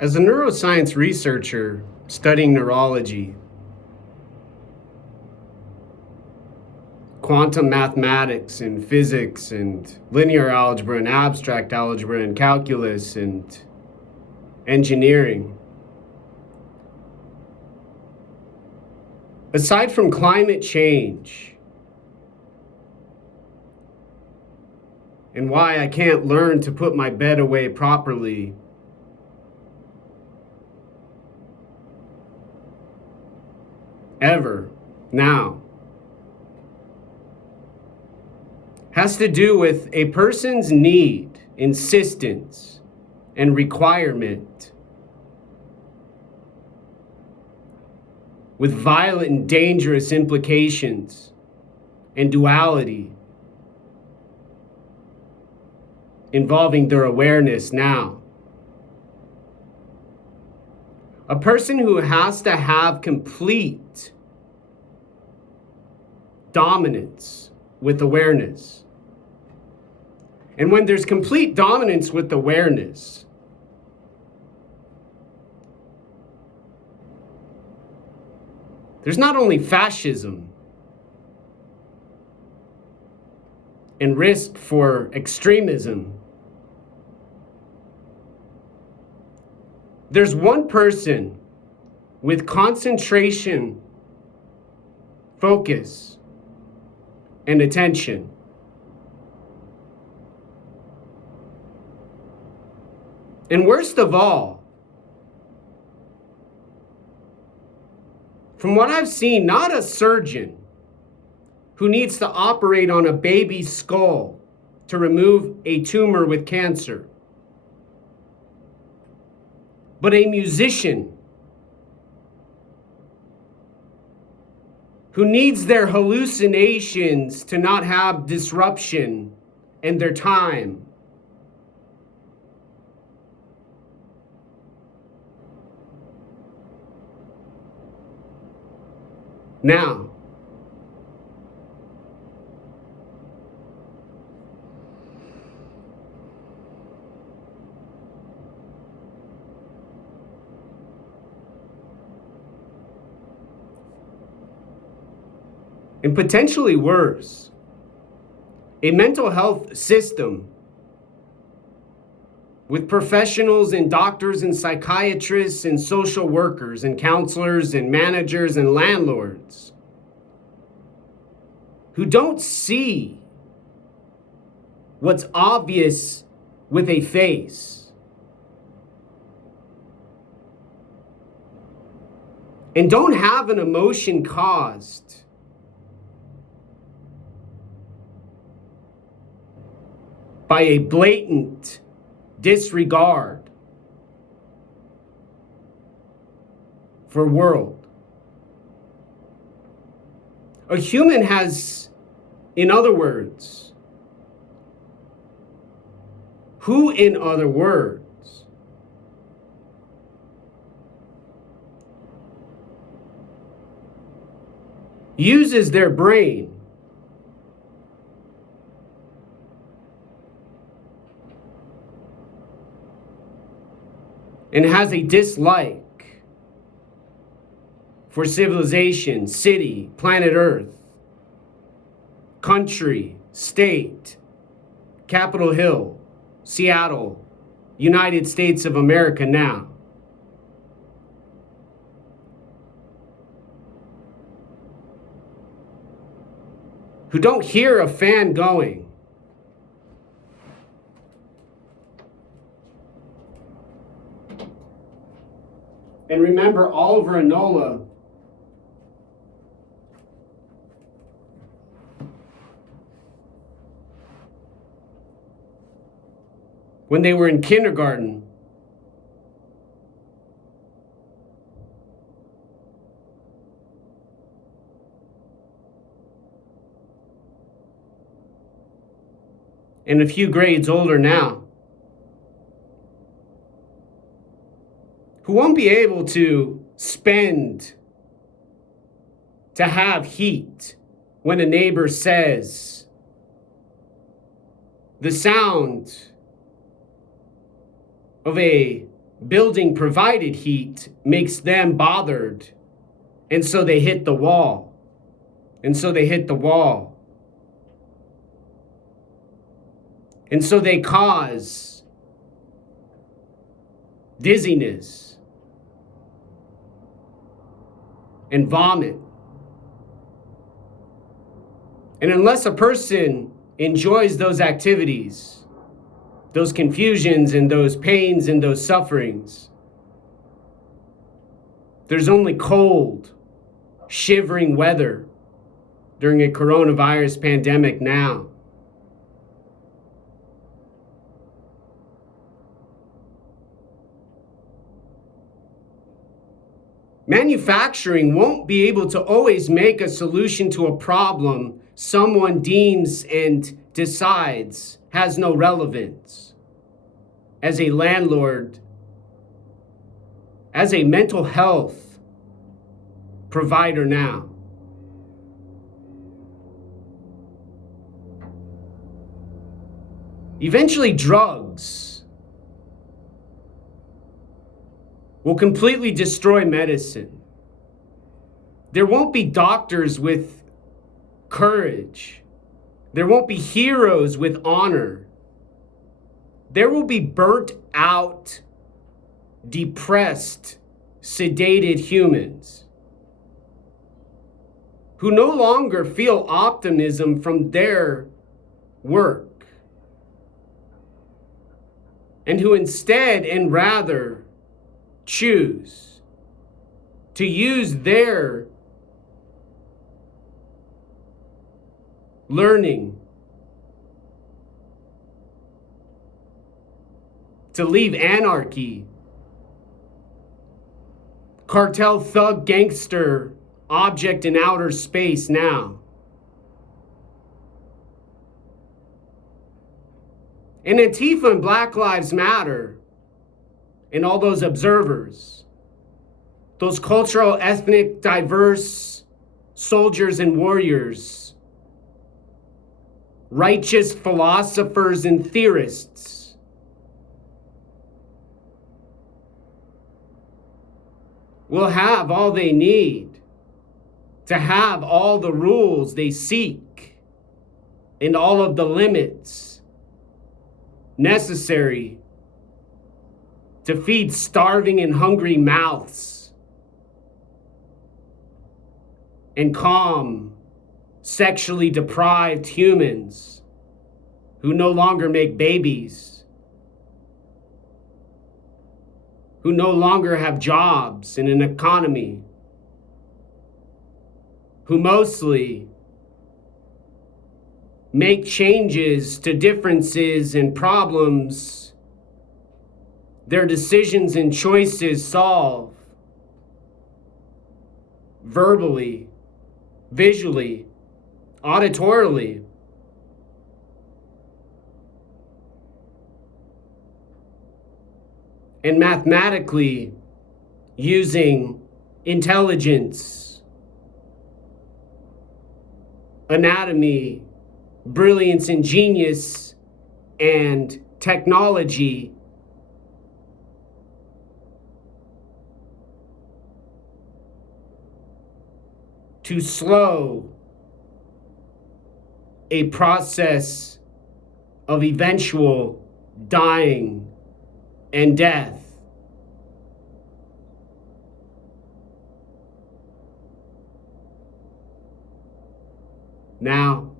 As a neuroscience researcher studying neurology, quantum mathematics and physics and linear algebra and abstract algebra and calculus and engineering, aside from climate change and why I can't learn to put my bed away properly, ever now, has to do with a person's need, insistence, and requirement with violent and dangerous implications and duality involving their awareness now. A person who has to have complete dominance with awareness. And when there's complete dominance with awareness, there's not only fascism and risk for extremism. There's one person with concentration, focus, and attention. And worst of all, from what I've seen, not a surgeon who needs to operate on a baby's skull to remove a tumor with cancer, but a musician who needs their hallucinations to not have disruption in their time. Now, and potentially worse, a mental health system with professionals and doctors and psychiatrists and social workers and counselors and managers and landlords who don't see what's obvious with a face and don't have an emotion caused by a blatant disregard for world. A human has, in other words, who in other words uses their brain and has a dislike for civilization, city, planet Earth, country, state, Capitol Hill, Seattle, United States of America now. Who don't hear a fan going, and remember Oliver and Nola when they were in kindergarten, and a few grades older now, who won't be able to have heat when a neighbor says the sound of a building provided heat makes them bothered. And so they hit the wall. And so they hit the wall. And so they cause dizziness and vomit. And unless a person enjoys those activities, those confusions and those pains and those sufferings, there's only cold, shivering weather during a coronavirus pandemic now. Manufacturing won't be able to always make a solution to a problem someone deems and decides has no relevance. As a landlord, as a mental health provider now, eventually drugs will completely destroy medicine. There won't be doctors with courage. There won't be heroes with honor. There will be burnt out, depressed, sedated humans who no longer feel optimism from their work, and who instead and rather choose to use their learning to leave anarchy, cartel, thug, gangster, object in outer space now. And Antifa and Black Lives Matter and all those observers, those cultural, ethnic, diverse soldiers and warriors, righteous philosophers and theorists, will have all they need to have all the rules they seek and all of the limits necessary to feed starving and hungry mouths and calm sexually deprived humans who no longer make babies, who no longer have jobs in an economy, who mostly make changes to differences and problems their decisions and choices solve verbally, visually, auditorily. And mathematically using intelligence, anatomy, brilliance and genius, and technology to slow a process of eventual dying and death. Now,